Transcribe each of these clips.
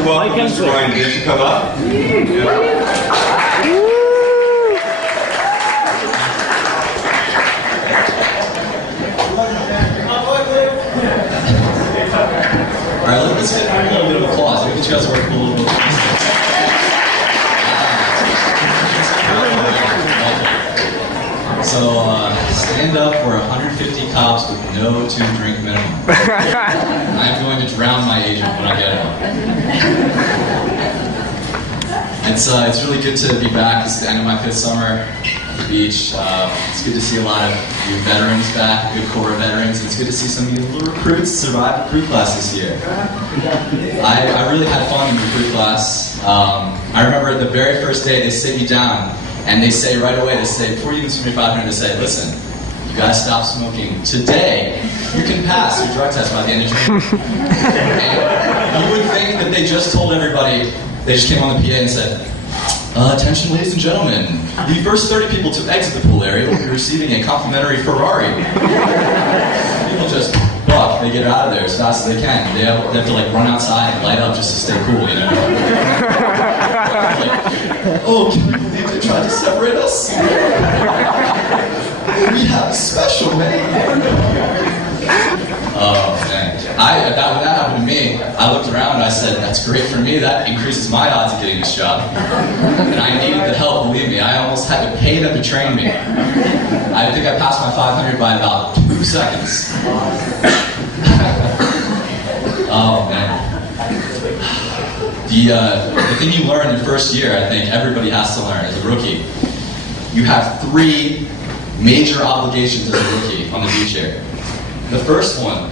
to welcome Mr. Ryan Dick to come up. Alright, let's get a little bit of applause. Maybe you guys work a little bit. So, stand up for 150 cops with no 2-drink minimum. I'm going to drown my agent when I get him. It's really good to be back. It's the end of my 5th summer at the beach. It's good to see a lot of you veterans back, good core veterans. And it's good to see some of you little recruits survive the recruit class this year. I really had fun in the recruit class. I remember the very first day they sit you down and they say right away, before you even swim your 500, they say, listen, you gotta stop smoking. Today, you can pass your drug test by the end of training. And you would think that they just told everybody, they just came on the PA and said, attention ladies and gentlemen, the first 30 people to exit the pool area will be receiving a complimentary Ferrari. People just buck, they get out of there as fast as they can. They have to like run outside and light up just to stay cool, you know? Like, oh, can you believe they tried to separate us? We have a special man. Oh, man. When that happened to me, I looked around and I said, that's great for me. That increases my odds of getting this job. And I needed the help, believe me. I almost had to pay them to train me. I think I passed my 500 by about 2 seconds. Oh, man. The thing you learn in your first year, I think everybody has to learn as a rookie. You have 3 major obligations as a rookie on the beach here. The first one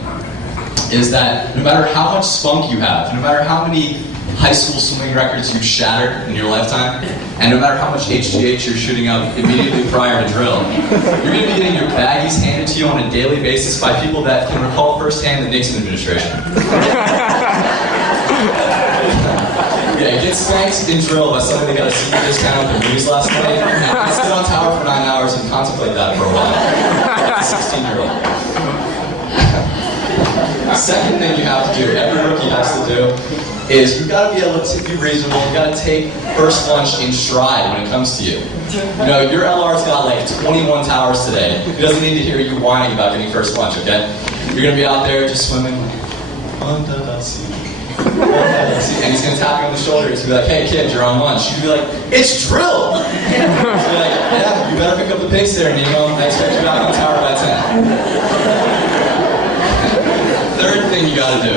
is that no matter how much spunk you have, no matter how many high school swimming records you've shattered in your lifetime, and no matter how much HGH you're shooting out immediately prior to drill, you're going to be getting your baggies handed to you on a daily basis by people that can recall firsthand the Nixon administration. Yeah, you get spanked in drill by somebody that got a senior discount at the movies last night, and sit on tower for 9 hours and contemplate that for a while. Like a 16-year-old. Second thing you have to do, every rookie has to do, is you've got to be able to be reasonable. You've got to take first lunch in stride when it comes to you. You know, your LR's got like 21 towers today. He doesn't need to hear you whining about getting first lunch, okay? You're going to be out there just swimming. And he's going to tap you on the shoulder. He's going to be like, hey kid, you're on lunch. You'd be like, it's drill! He's going to be like, yeah, you better pick up the pace there, Nemo. I expect you back on tower by 10. Third thing you gotta do,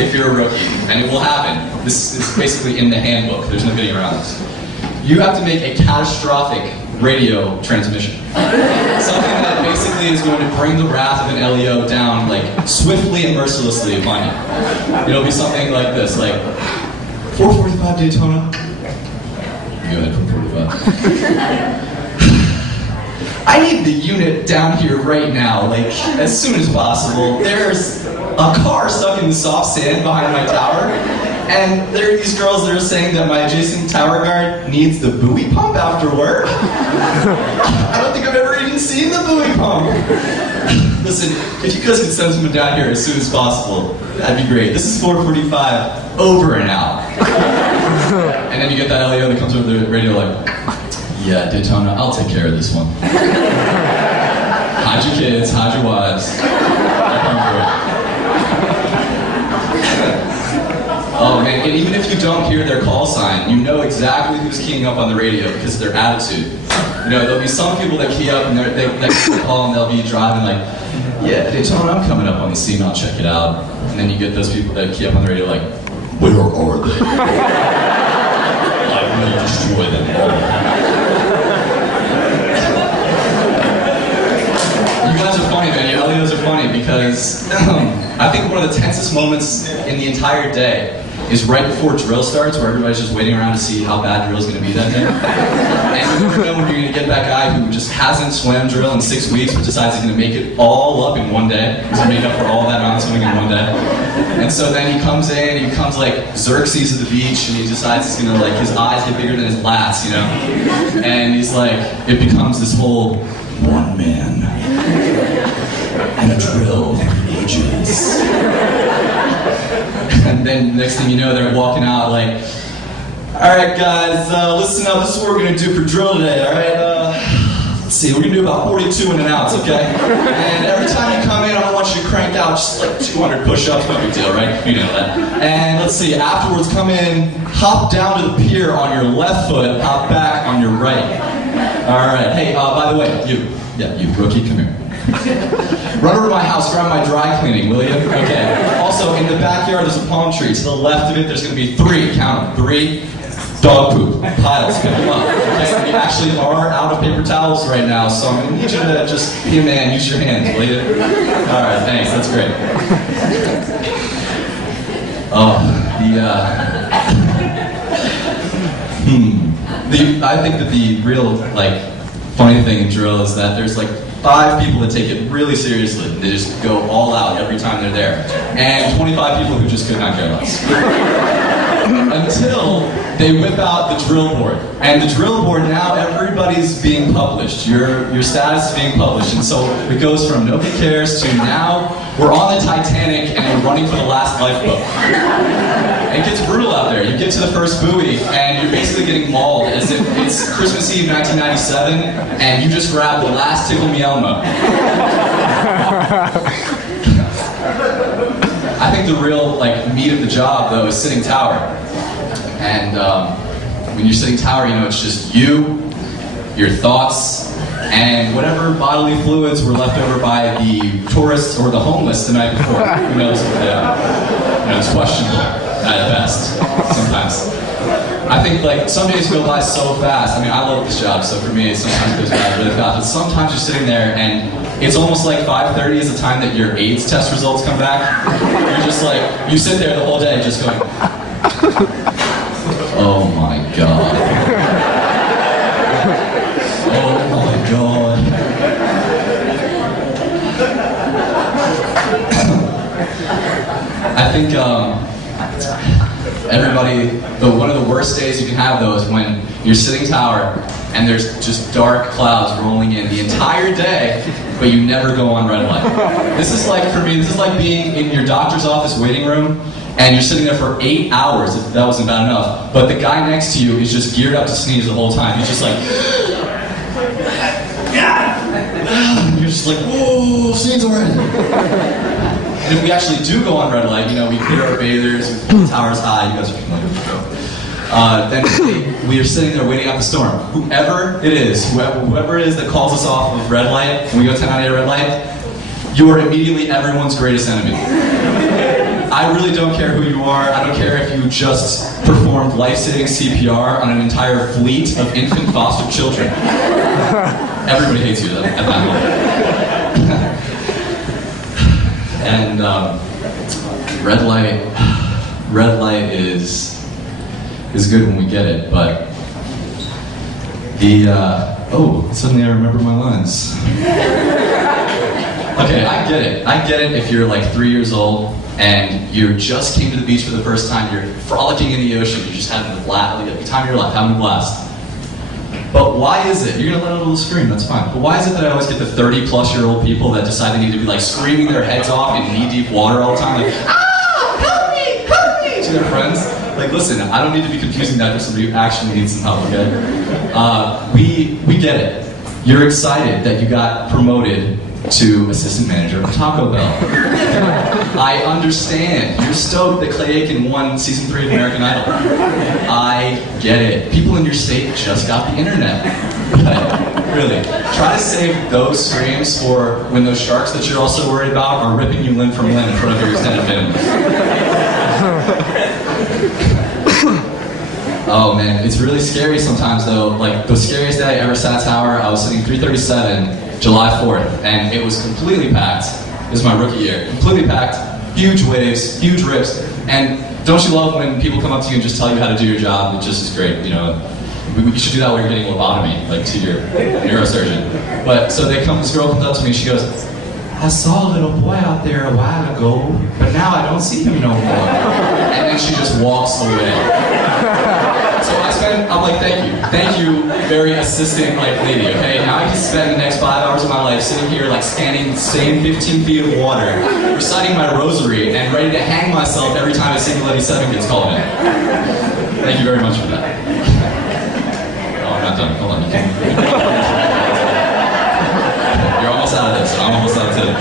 if you're a rookie, and it will happen, this is basically in the handbook, there's no getting around this. You have to make a catastrophic radio transmission. Something that basically is going to bring the wrath of an LEO down, like, swiftly and mercilessly upon you. It'll be something like this, like, 445 Daytona. Go ahead, 445. I need the unit down here right now, like, as soon as possible. There's a car stuck in the soft sand behind my tower, and there are these girls that are saying that my adjacent tower guard needs the buoy pump after work. I don't think I've ever even seen the buoy pump. Listen, if you guys could send someone down here as soon as possible, that'd be great. This is 445, over and out. And then you get that LEO that comes over the radio like, yeah, Daytona, I'll take care of this one. Hide your kids, hide your wives. I'll come through it. Oh man, and even if you don't hear their call sign, you know exactly who's keying up on the radio because of their attitude. You know, there'll be some people that key up and they call and they'll be driving like, yeah, Daytona, I'm coming up on the scene, I'll check it out. And then you get those people that key up on the radio like, where are they? I will destroy them all. You guys are funny, man. Your LEOs are funny because I think one of the tensest moments in the entire day is right before drill starts, where everybody's just waiting around to see how bad drill's going to be that day. And you never know when you're going to get that guy who just hasn't swam drill in 6 weeks, but decides he's going to make it all up in one day. He's going to make up for all that non-swimming in one day. And so then he comes in, he becomes like Xerxes of the beach, and he decides he's going to, like, his eyes get bigger than his lats, you know? And he's like, it becomes this whole one man and a drill for ages. And then next thing you know, they're walking out like, all right, guys, listen up. This is what we're gonna do for drill today. All right. Let's see. We're gonna do about 42 in and outs, okay? And every time you come in, I want you to crank out just like 200 push-ups. No big deal, right? You know that. And let's see. Afterwards, come in, hop down to the pier on your left foot, hop back on your right. All right. Hey, by the way, you rookie, come here. Run over to my house, grab my dry cleaning, will you? Okay. Also, in the backyard, there's a palm tree. To the left of it, there's going to be 3, count them, 3 dog poop piles coming up. Okay? You actually are out of paper towels right now, so I'm going to need you to just be a man, use your hands, will you? All right, thanks, that's great. Oh, I think that the real, funny thing in drill is that there's 5 people that take it really seriously. They just go all out every time they're there. And 25 people who just could not care less. Until they whip out the drill board. And the drill board, now everybody's being published. Your status is being published. And so it goes from nobody cares to now we're on the Titanic and we're running for the last lifeboat. And it gets brutal out there. You get to the first buoy and you're basically getting mauled as if it's Christmas Eve 1997 and you just grabbed the last Tickle Me Elmo. I think the real meat of the job though is sitting tower. And when you're sitting tower, it's just you, your thoughts, and whatever bodily fluids were left over by the tourists or the homeless the night before. Who knows what they are? It's questionable at best sometimes. I think some days go by so fast. I mean, I love this job, so for me, it sometimes goes by really fast. But sometimes you're sitting there and it's almost like 5:30 is the time that your AIDS test results come back. You're just you sit there the whole day just going, oh my God. Oh my God. I think one of the worst days you can have though is when you're sitting tower and there's just dark clouds rolling in the entire day, but you never go on red light. This is for me, this is like being in your doctor's office waiting room and you're sitting there for 8 hours, if that wasn't bad enough, but the guy next to you is just geared up to sneeze the whole time. He's just you're just whoa, sneeze already. And if we actually do go on red light, we clear our bathers, we put the towers high, you guys are familiar with the show. Then we are sitting there waiting out the storm. Whoever it is that calls us off of red light, when we go 10 out of 8 red light, you are immediately everyone's greatest enemy. I really don't care who you are. I don't care if you just performed life-saving CPR on an entire fleet of infant foster children. Everybody hates you at that moment. And red light is good when we get it, but suddenly I remember my lines. Okay, I get it if you're 3 years old and you just came to the beach for the first time, you're frolicking in the ocean, you're just having the time of your life, having a blast. But why is it, you're going to let out a little scream, that's fine, but why is it that I always get the 30-plus-year-old people that decide they need to be screaming their heads off in knee-deep water all the time, help me, to their friends? Listen, I don't need to be confusing that for somebody who actually needs some help, okay? We get it. You're excited that you got promoted to assistant manager of Taco Bell. I understand. You're stoked that Clay Aiken won season 3 of American Idol. I get it. People in your state just got the internet. Really. Try to save those screams for when those sharks that you're also worried about are ripping you limb from limb in front of your extended family. Oh man, it's really scary sometimes though. The scariest day I ever sat tower, I was sitting 337. July 4th, and it was completely packed. This is my rookie year. Completely packed, huge waves, huge rips, and don't you love when people come up to you and just tell you how to do your job? It just is great, You should do that while you're getting a lobotomy, to your neurosurgeon. But so this girl comes up to me, she goes, I saw a little boy out there a while ago, but now I don't see him no more. And then she just walks away. So I'm like, thank you. Thank you, very assistant lady, okay? Now I can spend the next 5 hours of my life sitting here scanning the same 15 feet of water, reciting my rosary, and ready to hang myself every time a single lady 7 gets called in. Thank you very much for that. Oh, I'm not done. Hold on. You're almost out of this. I'm almost out of it.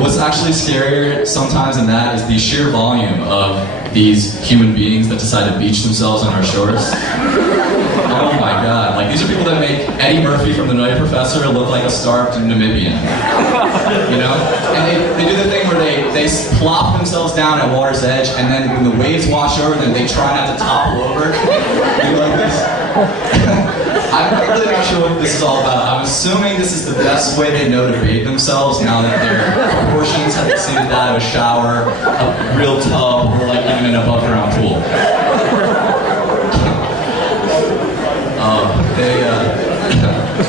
What's actually scarier sometimes than that is the sheer volume of these human beings that decide to beach themselves on our shores. Oh my god. These are people that make Eddie Murphy from The Nutty Professor look like a starved Namibian. You know? And they do the thing where they plop themselves down at water's edge, and then when the waves wash over them, they try not to topple over. You like this? I'm really not sure what this is all about. I'm assuming this is the best way they know to bathe themselves now that their proportions have exceeded that of a shower, a real tub, or even an above-ground pool.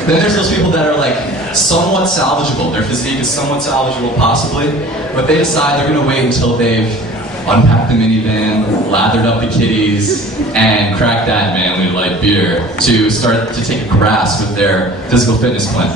Then there's those people that are somewhat salvageable. Their physique is somewhat salvageable, possibly, but they decide they're going to wait until they've unpacked the minivan, lathered up the kitties, and cracked that manly light beer to start to take a grasp of their physical fitness plan.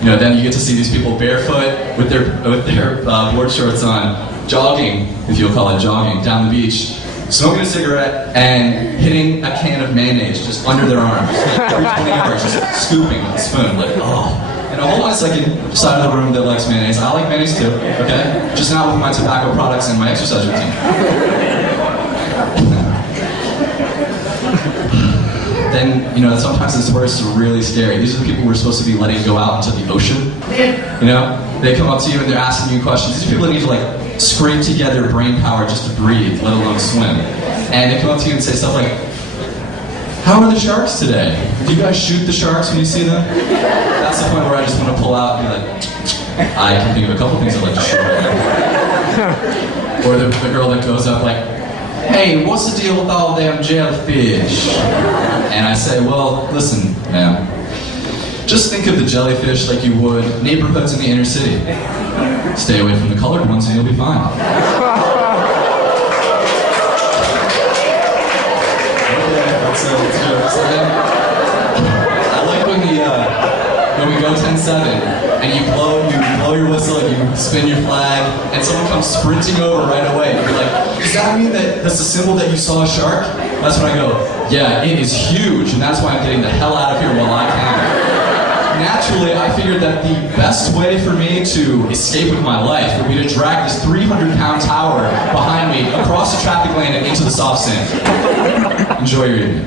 You know, then you get to see these people barefoot with their board shorts on, jogging, if you'll call it jogging, down the beach, smoking a cigarette, and hitting a can of mayonnaise just under their arms, every 20 yards, just scooping with a spoon, oh. And hold on a second, side of the room that likes mayonnaise. I like mayonnaise too, okay? Just not with my tobacco products and my exercise routine. Then, sometimes the tourists are really scary. These are the people we're supposed to be letting go out into the ocean. You know? They come up to you and they're asking you questions. These are people that need to scrape together brain power just to breathe, let alone swim. And they come up to you and say stuff like, "How are the sharks today? Do you guys shoot the sharks when you see them?" That's the point where I just want to pull out and be like, I can think of a couple things I'd like to shoot right now. Or the girl that goes up "Hey, what's the deal with all them jellyfish?" And I say, "Well, listen, ma'am. Just think of the jellyfish like you would neighborhoods in the inner city. Stay away from the colored ones and you'll be fine." I like when we go 10-7 and you blow your whistle and you spin your flag and someone comes sprinting over right away and you're like, "Does that mean that's a symbol that you saw a shark?" That's when I go, "Yeah, it is huge, and that's why I'm getting the hell out of here while I can." Naturally, I figured that the best way for me to escape with my life would be to drag this 300-pound tower behind me across the traffic lane and into the soft sand. Enjoy your evening.